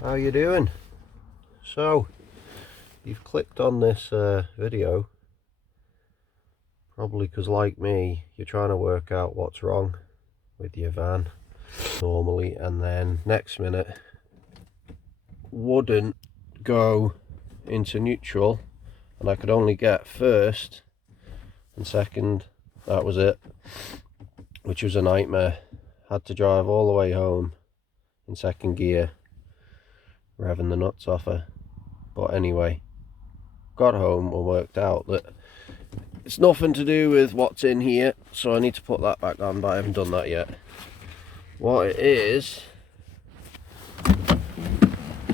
How you doing? So you've clicked on this video probably because, like me, you're trying to work out what's wrong with your van normally, and then next minute wouldn't go into neutral, and I could only get first and second. That was it, which was a nightmare. Had to drive all the way home in second gear, revving the nuts off her. But anyway, got home and worked out that it's nothing to do with what's in here, so I need to put that back on, but I haven't done that yet. What it is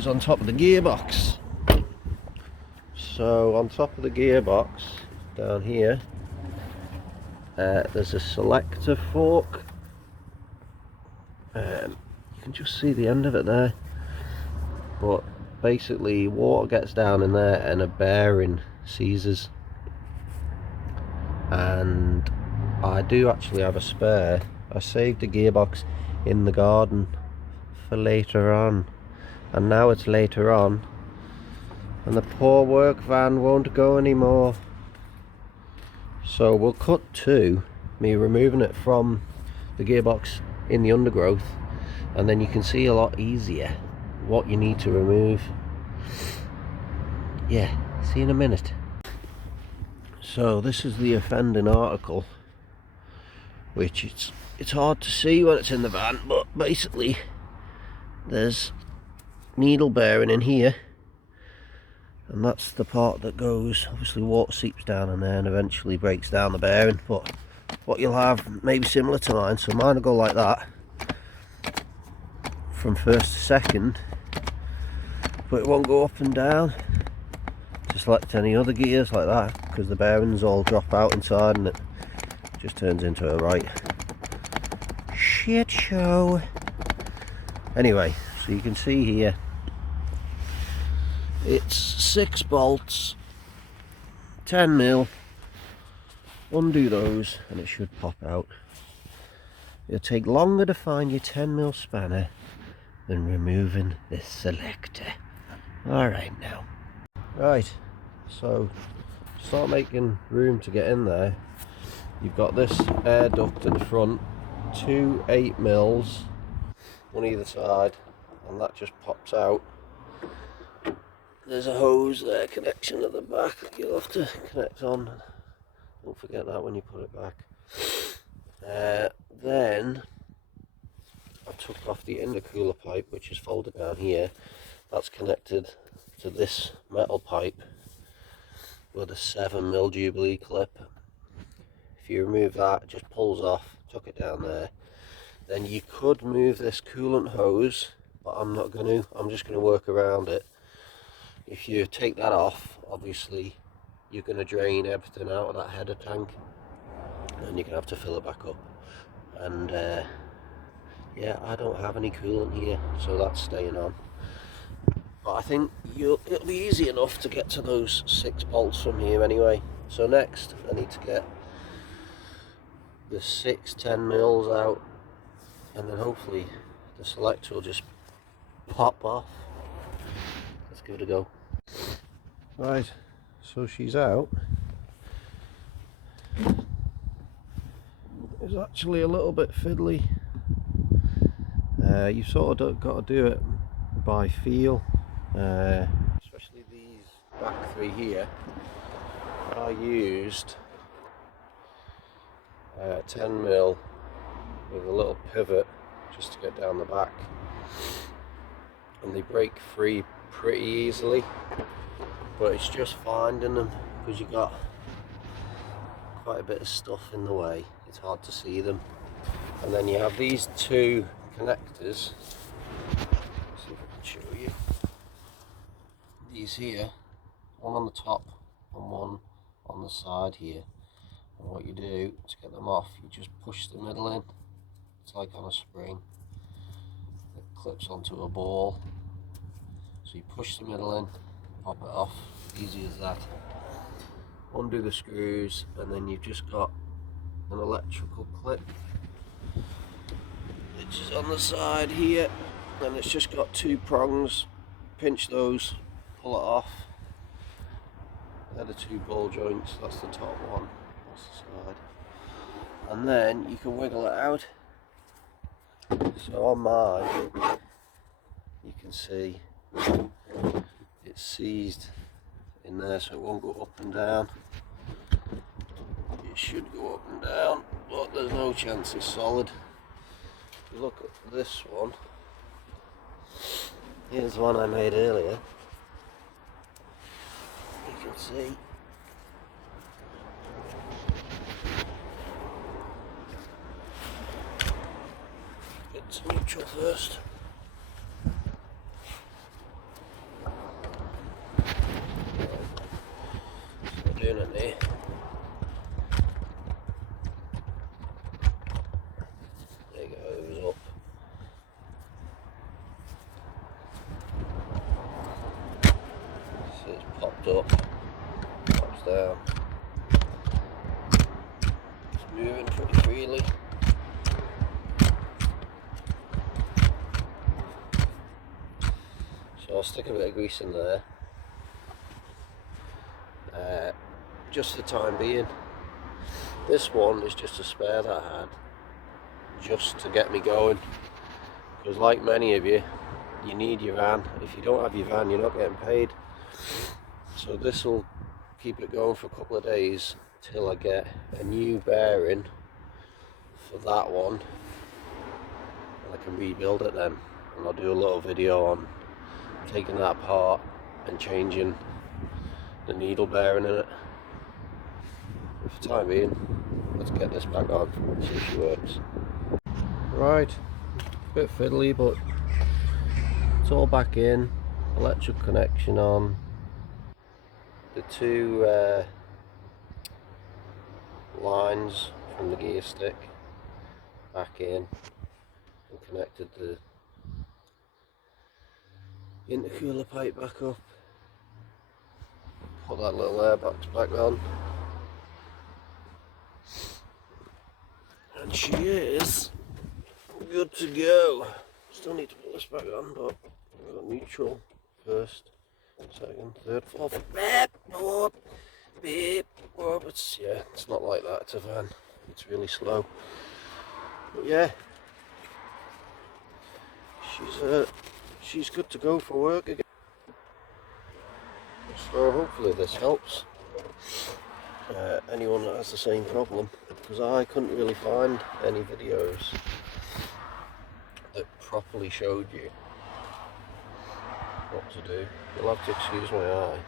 on top of the gearbox. So on top of the gearbox down here, there's a selector fork. You can just see the end of it there, but basically water gets down in there and a bearing seizes, and I do actually have a spare. I saved the gearbox in the garden for later on, and now it's later on and the poor work van won't go anymore. So we'll cut to me removing it from the gearbox in the undergrowth, and then you can see a lot easier what you need to remove. Yeah, see you in a minute. So this is the offending article, which it's hard to see when it's in the van, but basically there's needle bearing in here, and that's the part that goes, obviously water seeps down in there and eventually breaks down the bearing. But what you'll have may be similar to mine, so mine will go like that from first to second, but it won't go up and down to select any other gears like that, because the bearings all drop out inside and it just turns into a right shit show. Anyway, so you can see here it's 6 bolts, 10mm. Undo those and it should pop out. It'll take longer to find your 10mm spanner than removing this selector. Alright now. Right, so start making room to get in there. You've got this air duct in the front, 2 8mm, one either side, and that just pops out. There's a hose there, connection at the back that you'll have to connect on. Don't forget that when you put it back. Then I took off the intercooler pipe, which is folded down here. That's connected to this metal pipe with a 7mm Jubilee clip. If you remove that, it just pulls off. Tuck it down there. Then you could move this coolant hose, but I'm not going to. I'm just going to work around it. If you take that off, obviously you're going to drain everything out of that header tank, and you're going to have to fill it back up. And yeah, I don't have any coolant here, so that's staying on. But I think it'll be easy enough to get to those 6 bolts from here anyway. So next I need to get the 6 10mm out, and then hopefully the selector will just pop off. Let's give it a go. Right, so she's out. It's actually a little bit fiddly. You sort of got to do it by feel, especially these back 3 here. I used 10mm with a little pivot just to get down the back, and they break free pretty easily, but it's just finding them because you got quite a bit of stuff in the way. It's hard to see them. And then you have these 2 connectors. Let's see if I can show you. These here, one on the top and one on the side here. And what you do to get them off, you just push the middle in. It's like on a spring. It clips onto a ball. So you push the middle in, pop it off, easy as that. Undo the screws, and then you've just got an electrical clip which is on the side here, and it's just got 2 prongs pinch those, pull it off. They're the two ball joints, that's the top one, that's the side. And then you can wiggle it out. So on mine, you can see it's seized in there, so it won't go up and down. It should go up and down, but there's no chance it's solid. If you look at this one, here's the one I made earlier. You can see get to neutral first. So we're doing it there. There you go, it was up. So it's popped up, pops down. It's moving pretty freely. So I'll stick a bit of grease in there, just for the time being. This one is just a spare that I had, just to get me going, because like many of you, you need your van. If you don't have your van, you're not getting paid. So this will keep it going for a couple of days till I get a new bearing for that one, and I can rebuild it then. And I'll do a little video on taking that apart and changing the needle bearing in it. But for the time being, let's get this back on, see if she works. Right, a bit fiddly, but it's all back in. Electrical connection on. The two lines from the gear stick back in, and connected the intercooler pipe back up. Put that little airbox back on, and she is good to go. Still need to put this back on, but I've got neutral first, second, third, fourth. Beep. It's not like that. It's a van. It's really slow. But yeah, she's good to go for work again. So hopefully this helps anyone that has the same problem, because I couldn't really find any videos that properly showed you what to do. You'll have to excuse my eye.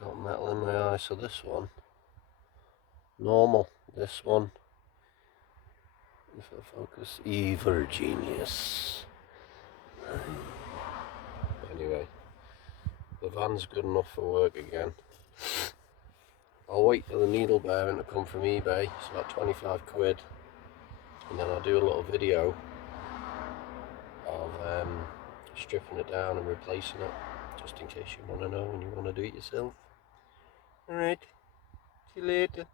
Got metal in my eye. So this one normal, this one, if I focus, evil genius. Anyway, the van's good enough for work again. I'll wait for the needle bearing to come from eBay. It's about 25 quid, and then I'll do a little video of stripping it down and replacing it, just in case you want to know and you want to do it yourself. Alright, see you later.